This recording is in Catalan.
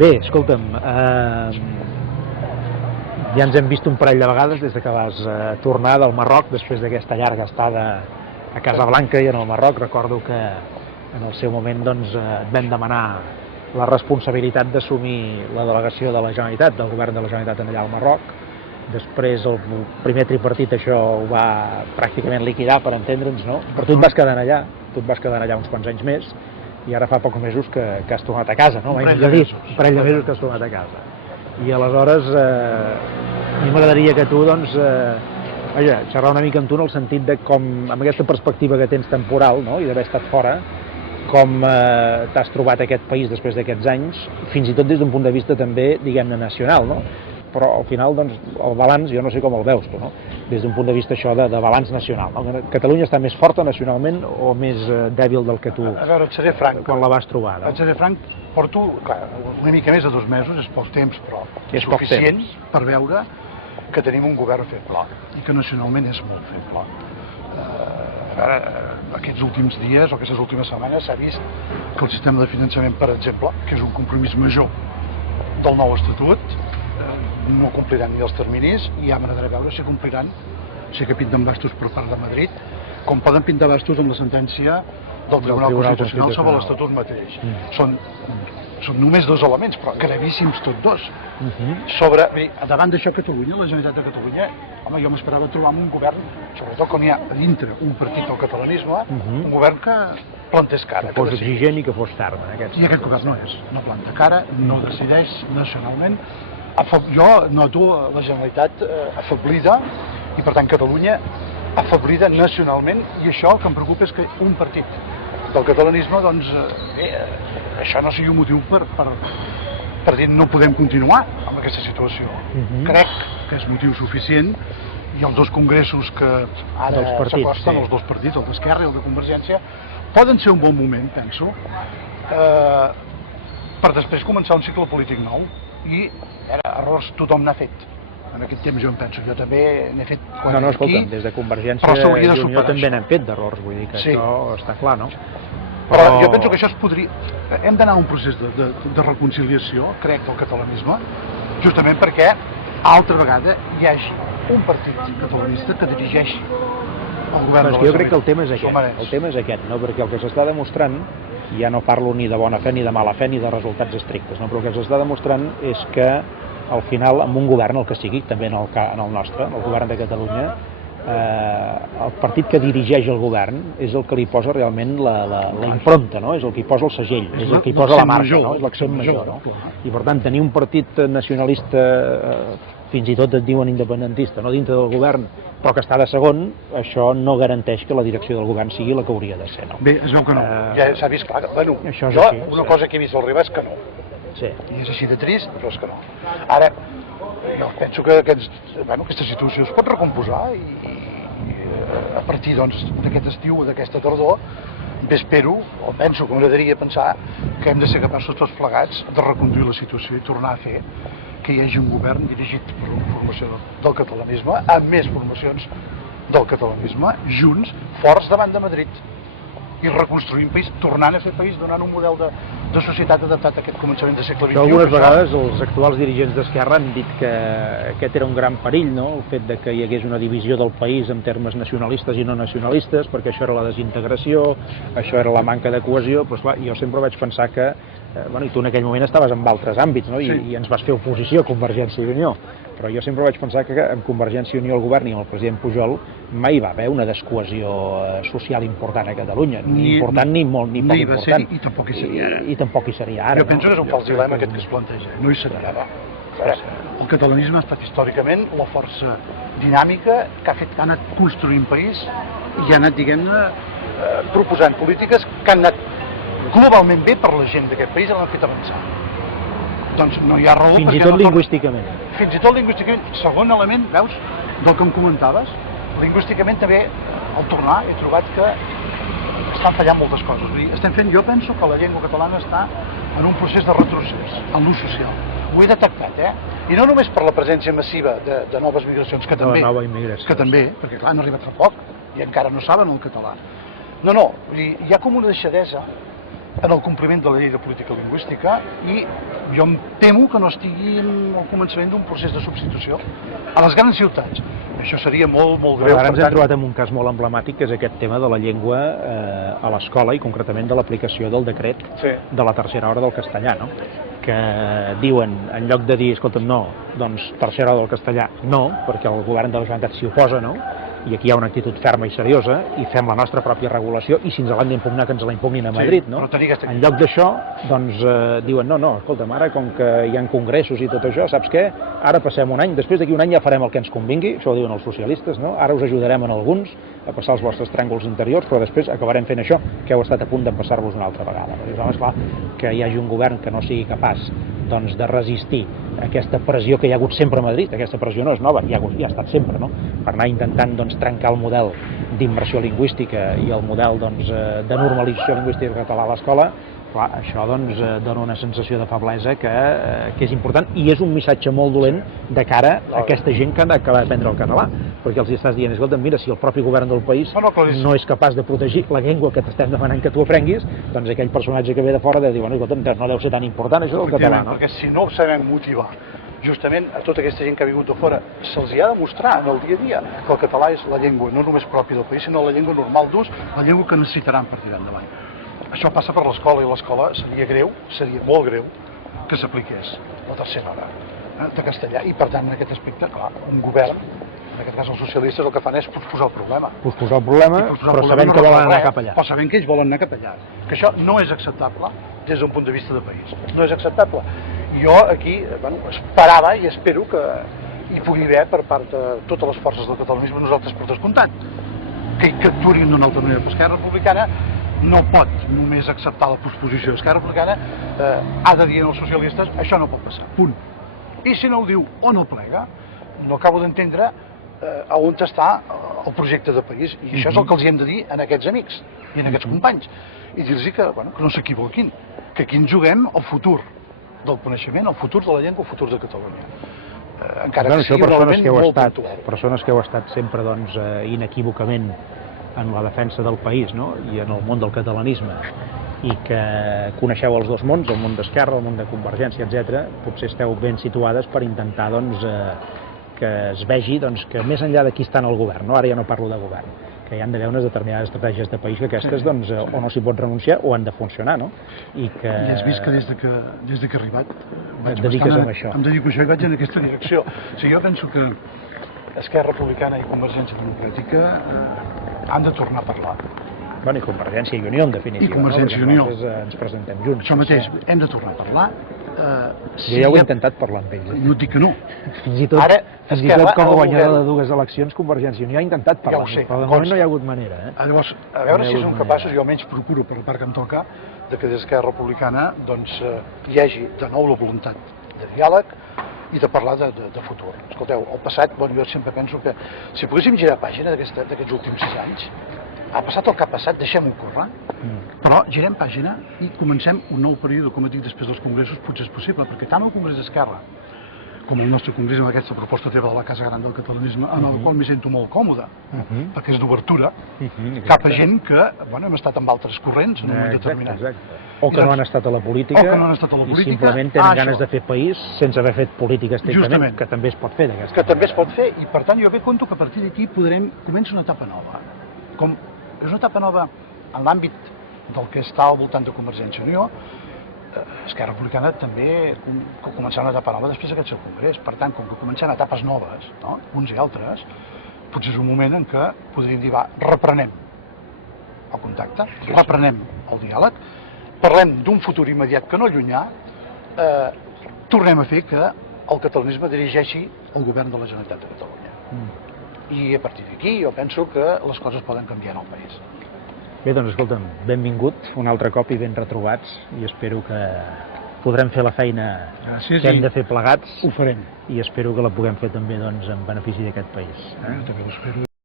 Bé, escolta'm, ja ens hem vist un parell de vegades des que vas tornar del Marroc, després d'aquesta llarga estada a Casablanca i en el Marroc. Recordo que en el seu moment doncs, et vam demanar la responsabilitat d'assumir la delegació de la Generalitat, del govern de la Generalitat allà al Marroc. Després el primer tripartit això ho va pràcticament liquidar, per entendre'ns, no? Però tu et vas quedar allà, uns quants anys més, i ara fa pocs mesos que has tornat a casa, no? Un parell de mesos que has tornat a casa. I aleshores a mi m'agradaria que tu, doncs, xerrar una mica amb tu en el sentit de com, amb aquesta perspectiva que tens temporal, no?, i d'haver estat fora, com t'has trobat aquest país després d'aquests anys, fins i tot des d'un punt de vista també, diguem-ne, nacional, no? Però al final, doncs, el balanç, jo no sé com el veus tu, no? Des d'un punt de vista això de balanç nacional, no? Catalunya està més forta nacionalment o més dèbil del que tu, a veure, et seré franc, quan la vas trobar, no? Et seré franc, porto, clar, una mica més de 2 mesos, és poc temps, però és suficient per veure que tenim un govern feble i que nacionalment és molt feble. A veure, aquests últims dies o aquestes últimes setmanes s'ha vist que el sistema de finançament, per exemple, que és un compromís major del nou estatut, no compliran ni els terminis i ja m'agradarà veure si compliran, si que pinten bastos per part de Madrid, com poden pintar bastos amb la sentència del Tribunal Constitucional sobre l'Estatut mateix. Són només 2 elements, però gravíssims tots 2. Davant d'això, Catalunya, la Generalitat de Catalunya, home, jo m'esperava trobar un govern, sobretot quan hi ha a dintre un partit del catalanisme, un govern que plantés cara. Que fos exigent i que fos ferm. I aquest govern no és, no planta cara, no decideix nacionalment. Jo noto la Generalitat afablida i per tant Catalunya afablida nacionalment, i això el que em preocupa és que un partit del catalanisme, doncs, això no sigui un motiu per dir no podem continuar amb aquesta situació. Crec que és motiu suficient, i els 2 congressos que ara s'acosten, els 2 partits, el d'Esquerra i el de Convergència, poden ser un bon moment, penso, per després començar un cicle polític nou. I errors tothom n'ha fet. En aquest temps jo em penso, jo també n'he fet quan aquí. No, escolta'm, des de Convergència i Unió també n'hem fet d'errors, vull dir que això està clar, no? Però jo penso que això es podria... Hem d'anar a un procés de reconciliació, crec, del catalanisme, justament perquè altra vegada hi hagi un partit catalanista que dirigeix el govern de la Generalitat. Jo crec que el tema és aquest, no? Perquè el que s'està demostrant, ja no parlo ni de bona fe, ni de mala fe, ni de resultats estrictes, no? Però el que s'està demostrant és que al final, amb un govern, el que sigui, també en el nostre, el govern de Catalunya, el partit que dirigeix el govern és el que li posa realment la impronta, no? És el que hi posa el segell, és el que hi posa la marca, no? És l'accent major, no? I per tant, tenir un partit nacionalista, fins i tot et diuen independentista, no dintre del govern, però que està de segon, això no garanteix que la direcció del govern sigui la que hauria de ser, no? Bé, es veu que no. Ja s'ha vist clar. Bueno, jo una cosa que he vist al Ribà és que no. I és així de trist, però és que no. Ara, jo penso que aquesta situació es pot recomposar i a partir d'aquest estiu o d'aquesta tardor espero, o penso que m'agradaria pensar que hem de ser capaços tots plegats de reconduir la situació i tornar a fer que hi hagi un govern dirigit per una formació del catalanisme, amb més formacions del catalanisme, junts, forts davant de Madrid, i reconstruir un país, tornant a fer país, donant un model de societat adaptat a aquest començament de segle XXI. Algunes vegades els actuals dirigents d'Esquerra han dit que aquest era un gran perill, no? El fet de que hi hagués una divisió del país en termes nacionalistes i no nacionalistes, perquè això era la desintegració, això era la manca de cohesió, però esclar, jo sempre vaig pensar que, i tu en aquell moment estaves en altres àmbits, no? I ens vas fer oposició a Convergència i Unió, però jo sempre vaig pensar que amb Convergència i Unió al govern i amb el president Pujol mai va haver una descohesió social important a Catalunya, ni important ni molt ni poc important. I tampoc hi seria ara. I tampoc hi seria ara. Jo penso que és un fals dilema aquest que es planteja, no hi seria ara. El catalanisme ha estat històricament la força dinàmica que ha anat construint país i ha anat, diguem-ne, proposant polítiques que han anat globalment bé per la gent d'aquest país i l'han fet avançar. Doncs no hi ha raó... Fins i tot lingüísticament. Fins i tot lingüísticament. Segon element, veus, del que em comentaves, lingüísticament també, al tornar, he trobat que estan fallant moltes coses. Estem fent, jo penso que la llengua catalana està en un procés de retrocés, en l'ús social. Ho he detectat, I no només per la presència massiva de noves migracions, que també, perquè clar, han arribat fa poc i encara no saben el català. No, hi ha com una deixadesa en el compliment de la llei de política lingüística i jo em temo que no estigui al començament d'un procés de substitució a les grans ciutats. Això seria molt greu. Ara ens hem trobat en un cas molt emblemàtic, que és aquest tema de la llengua a l'escola i concretament de l'aplicació del decret de la tercera hora del castellà, no? Que diuen, en lloc de dir, escolta'm, no, doncs tercera hora del castellà, no, perquè el govern de la Generalitat s'hi oposa, no? I aquí hi ha una actitud ferma i seriosa i fem la nostra pròpia regulació i si ens l'han d'impugnar que ens la impugnin a Madrid, no? En lloc d'això, doncs diuen, no, escolta'm, ara com que hi ha congressos i tot això, saps què? Ara passem un any, després d'aquí un any ja farem el que ens convingui, això ho diuen els socialistes, no? Ara us ajudarem en alguns a passar els vostres tràngols interiors, però després acabarem fent això, que heu estat a punt d'empassar-vos una altra vegada. És clar que hi hagi un govern que no sigui capaç doncs, de resistir aquesta pressió que hi ha hagut sempre a Madrid. Aquesta pressió no és nova, hi ha estat sempre, no? Per anar intentant doncs, trencar el model d'immersió lingüística i el model doncs, de normalització lingüística català a l'escola. Clar, això doncs, dona una sensació de feblesa que és important i és un missatge molt dolent de cara a aquesta gent que ha d'aprendre el català, perquè els estàs dient, escolta, mira, si el propi govern del país no és capaç de protegir la llengua que t'estem demanant que tu aprenguis, doncs aquell personatge que ve de fora deu dir, bueno, escolta, no deu ser tan important això del català, no? Perquè si no sabem motivar justament a tota aquesta gent que ha vingut de fora, se'ls ha de mostrar en el dia a dia que el català és la llengua no només pròpia del país, sinó la llengua normal d'ús, la llengua que necessitaran per tirar endavant. Això passa per l'escola i l'escola seria greu, seria molt greu que s'apliqués la tercera hora de castellà i per tant en aquest aspecte, clar, un govern, en aquest cas els socialistes, el que fan és posposar el problema. Posposar el problema, però sabent que volen anar cap allà. Però sabent que ells volen anar cap allà. Que això no és acceptable des d'un punt de vista de país. No és acceptable. Jo aquí esperava i espero que hi pugui haver per part de totes les forces del catalanisme, nosaltres per descomptat, que actuarien d'una altra manera. Esquerra Republicana no pot només acceptar la posposició. Esquerra Republicana ha de dir als socialistes això no pot passar, punt. I si no ho diu o no plega, no acabo d'entendre on està el projecte de país. I això és el que els hem de dir a aquests amics i a aquests companys. I dir-los que no s'equivoquin, que aquí ens juguem el futur del coneixement, el futur de la llengua, el futur de Catalunya. Encara que sigui un element molt puntual. Persones que heu estat sempre inequívocament en la defensa del país, no? I en el món del catalanisme i que coneixeu els dos mons, el món d'Esquerra, el món de Convergència, etc., potser esteu ben situades per intentar que es vegi que més enllà de qui està en el govern, no? Ara ja no parlo de govern, que hi han d'haver unes determinades estratègies de país que aquestes o no s'hi pot renunciar o han de funcionar, no? I has vist que des de que he arribat em dediques a això. Em dedico a això i vaig en aquesta direcció. O sigui, jo penso que Esquerra Republicana i Convergència Democràtica han de tornar a parlar. Bueno, i Convergència i Unió, en definitiva. I Convergència i Unió. Nosaltres ens presentem junts. Això mateix, hem de tornar a parlar. Jo ja ho he intentat parlar amb ells. No et dic que no. Fins i tot com a guanyador de dues eleccions, Convergència i Unió ha intentat parlar, però de moment no hi ha hagut manera. Llavors, a veure si som capaços, jo almenys procuro, per la part que em toca, que des d'Esquerra Republicana hi hagi de nou la voluntat de diàleg i de parlar de futur. Escolteu, el passat, jo sempre penso que si poguéssim girar pàgina d'aquests últims 6 anys, ha passat el que ha passat, deixem-ho córrer, però girem pàgina i comencem un nou període, com et dic, després dels congressos, potser és possible, perquè tant el Congrés d'Esquerra com el nostre congrés, amb aquesta proposta teva de la Casa Gran del Catalanisme, en el qual m'hi sento molt còmode, perquè és d'obertura, cap a gent que hem estat amb altres corrents en un moment determinat. O que no han estat a la política i simplement tenen ganes de fer país sense haver fet política estrictament, que també es pot fer d'aquesta manera. Que també es pot fer, i per tant jo bé compto que a partir d'aquí comença una etapa nova. És una etapa nova en l'àmbit del que està al voltant de Convergència i Unió. Esquerra Republicana també començarà una etapa nova després d'aquest seu congrés. Per tant, com que comencem etapes noves, uns i altres, potser és un moment en què podríem dir, reprenem el contacte, reprenem el diàleg, parlem d'un futur immediat que no llunyà, tornem a fer que el catalanisme dirigeixi el govern de la Generalitat de Catalunya. I a partir d'aquí jo penso que les coses poden canviar en el país. Bé, doncs escolta'm, benvingut un altre cop i ben retrobats i espero que podrem fer la feina que hem de fer plegats. Ho farem. I espero que la puguem fer també en benefici d'aquest país. Jo també ho espero.